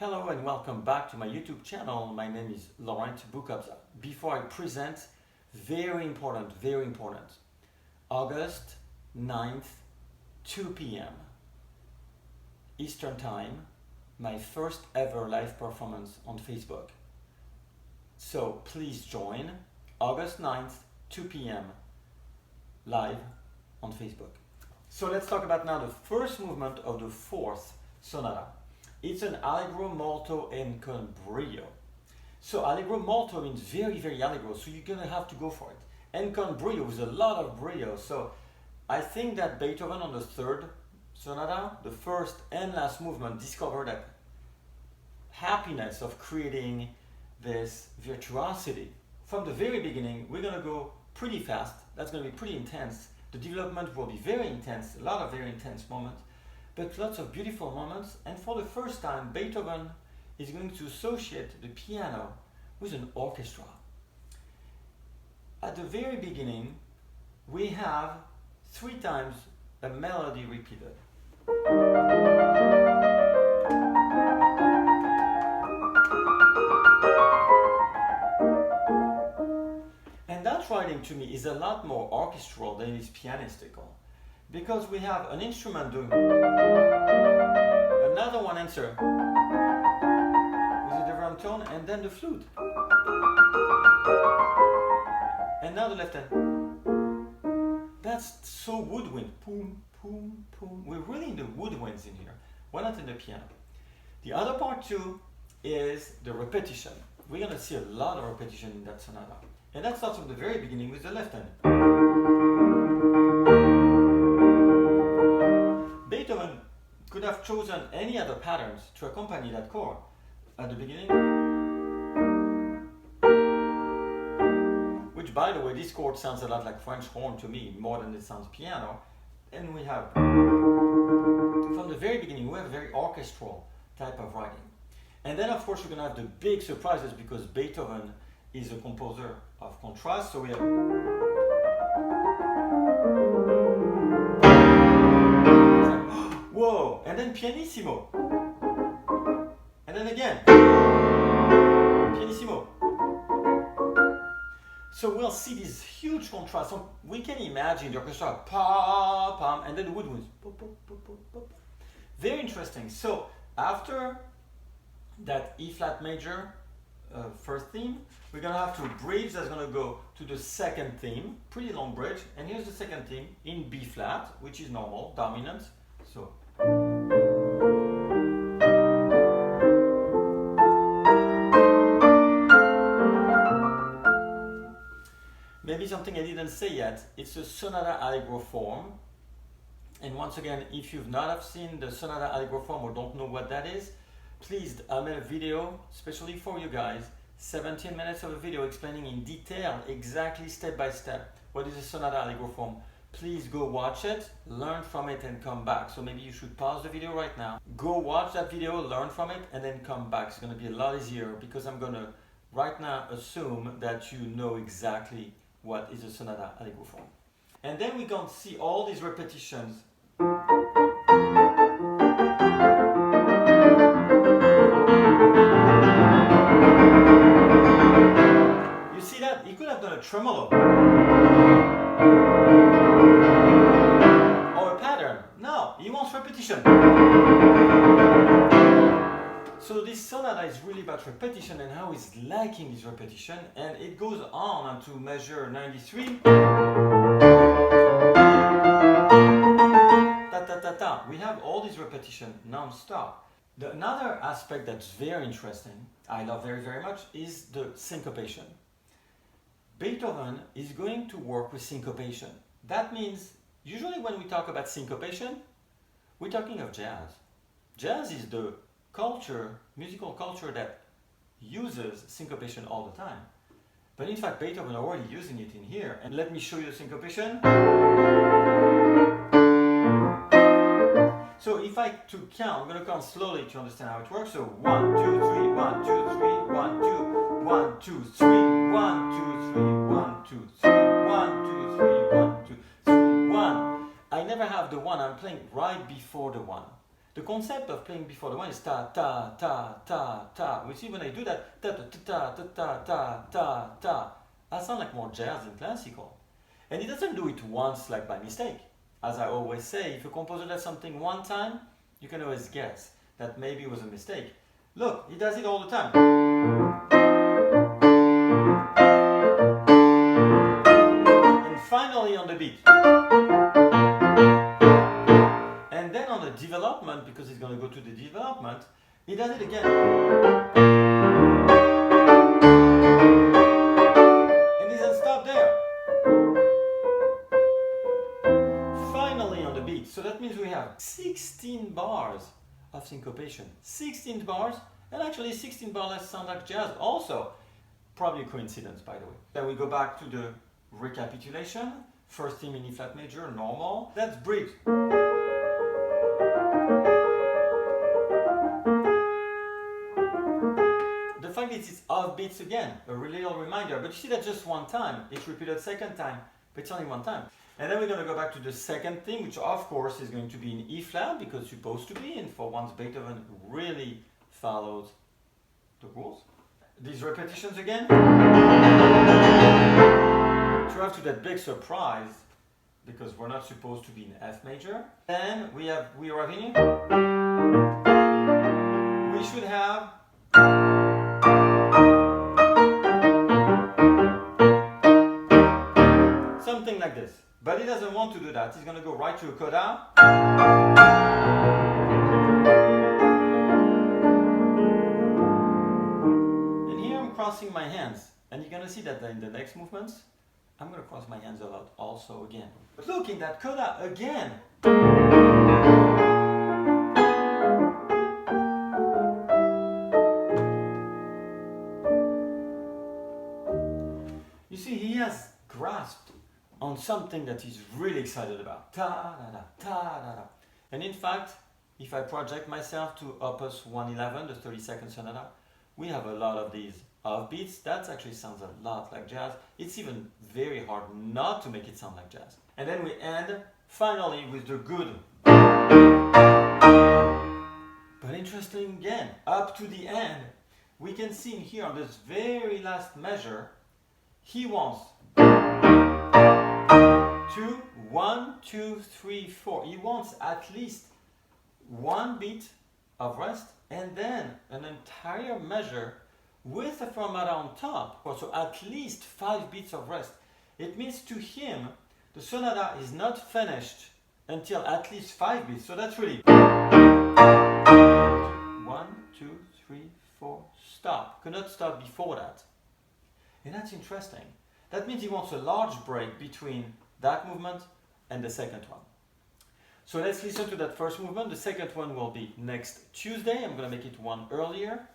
Hello and welcome back to my YouTube channel. My name is Laurent Boukobza. Before I present, very important, August 9th, 2 p.m. Eastern Time, my first ever live performance on Facebook. So please join August 9th, 2 p.m. live on Facebook. So let's talk about now the first movement of the fourth sonata. It's an allegro molto and con brio. So allegro molto means very allegro, so you're gonna have to go for it. And con brio is a lot of brio. So I think that Beethoven on the third sonata, the first and last movement, discovered that happiness of creating this virtuosity. From the very beginning, we're gonna go pretty fast. That's gonna be pretty intense. The development will be very intense, a lot of very intense moments, but lots of beautiful moments. And for the first time, Beethoven is going to associate the piano with an orchestra. At the very beginning, we have 3 times a melody repeated. And that writing to me is a lot more orchestral than it is pianistical, because we have an instrument doing another one answer with a different tone, and then the flute, and now the left hand. That's so woodwind, boom, boom, boom. We're really in the woodwinds in here. We're not in the piano. The other part too is the repetition. We're gonna see a lot of repetition in that sonata, and that starts from the very beginning with the left hand. Beethoven could have chosen any other patterns to accompany that chord. At the beginning, which by the way, this chord sounds a lot like French horn to me, more than it sounds piano. And we have, from the very beginning, we have a very orchestral type of writing. And then of course, we're gonna have the big surprises, because Beethoven is a composer of contrast. So we have, whoa, and then pianissimo, and then again, pianissimo. So we'll see this huge contrast. So we can imagine the orchestra, pa, pam, and then the woodwinds. Very interesting. So after that E flat major first theme, we're gonna have 2 bridges that's gonna go to the second theme, pretty long bridge. And here's the second theme in B flat, which is normal, dominant. So maybe something I didn't say yet, it's a sonata allegro form. And once again, if you've not have seen the sonata allegro form or don't know what that is, please, I made a video especially for you guys, 17 minutes of a video explaining in detail, exactly step by step, what is a sonata allegro form. Please go watch it, learn from it, and come back. So maybe you should pause the video right now, go watch that video, learn from it, and then come back. It's gonna be a lot easier, because I'm gonna right now assume that you know exactly what is a sonata allegro form. And then we're going to see all these repetitions. You see that? He could have done a tremolo or a pattern. No, he wants repetition. So this sonata is really about repetition and how he's liking this repetition, and it goes on to measure 93. Ta ta ta ta. We have all this repetition non-stop. Another aspect that's very interesting, I love very much, is the syncopation. Beethoven is going to work with syncopation. That means, usually when we talk about syncopation, we're talking of jazz. Jazz is the culture, musical culture, that uses syncopation all the time. But in fact, Beethoven already using it in here. And let me show you the syncopation. So if I to count, I'm going to count slowly to understand how it works. So 1, 2, 3, 1, 2, 3, 1, 2, 1, 2, 3, 1, 2, 3, 1, 2, 3, 1, 2, 3, 1, 2, 3, 1. I never have the 1, I'm playing right before the 1. The concept of playing before the one is ta ta ta ta ta. We see when I do that ta ta ta ta ta ta ta ta. I sound like more jazz than classical. And he doesn't do it once like by mistake. As I always say, if a composer does something one time, you can always guess that maybe it was a mistake. Look, he does it all the time. And finally on the beat. And then on the development, because he's going to go to the development, he does it again. And he doesn't stop there. Finally on the beat. So that means we have 16 bars of syncopation. 16 bars, and actually 16 bars less sound like jazz. Also, probably a coincidence, by the way. Then we go back to the recapitulation. First theme in E flat major, normal. That's bridge. The fact that it's off beats again, a little reminder. But you see that just one time. It's repeated second time, but it's only one time. And then we're going to go back to the second thing, which of course is going to be in E flat, because it's supposed to be, and for once Beethoven really follows the rules. These repetitions again. To have to that big surprise, because we're not supposed to be in F major. Then we are having. We should have. Something like this. But he doesn't want to do that. He's going to go right to a coda. And here I'm crossing my hands. And you're going to see that in the next movements, I'm going to cross my hands a lot also again. But look, in that coda again. You see, he has grasped on something that he's really excited about. Ta-da-da, ta-da-da. And in fact, if I project myself to Opus 111, the 32nd Sonata, we have a lot of these offbeats. That actually sounds a lot like jazz. It's even very hard not to make it sound like jazz. And then we end finally with the good. But interesting again, up to the end, we can see here on this very last measure, he wants 2, 1, 2, 3, 4. He wants at least one beat of rest and then an entire measure with a fermata on top. So at least 5 beats of rest. It means to him, the sonata is not finished until at least 5 beats. So that's really 1, 2, 3, 4, stop. Cannot stop before that. And that's interesting. That means he wants a large break between that movement and the second one. So let's listen to that first movement. The second one will be next Tuesday. I'm going to make it one earlier.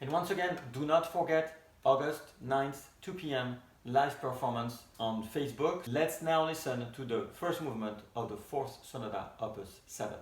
And once again, do not forget August 9th, 2 p.m. live performance on Facebook. Let's now listen to the first movement of the 4th Sonata, Opus 7.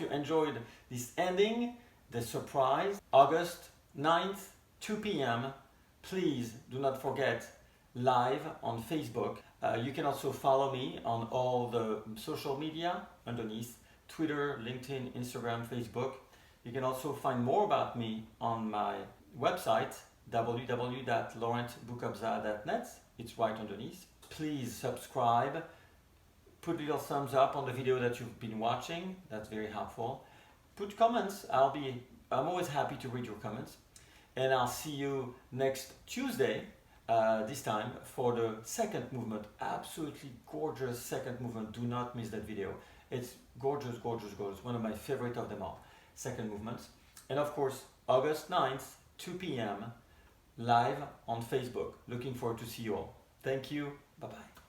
hope you enjoyed this ending, the surprise. August 9th, 2 p.m. Please do not forget, live on Facebook. You can also follow me on all the social media underneath, Twitter, LinkedIn, Instagram, Facebook. You can also find more about me on my website, www.laurentboukobza.net. It's right underneath. Please subscribe, put a little thumbs up on the video that you've been watching. That's very helpful. Put comments. I'm always happy to read your comments. And I'll see you next Tuesday, this time, for the second movement. Absolutely gorgeous second movement. Do not miss that video. It's gorgeous, gorgeous, gorgeous. One of my favorite of them all. Second movements. And of course, August 9th, 2 p.m. live on Facebook. Looking forward to see you all. Thank you. Bye-bye.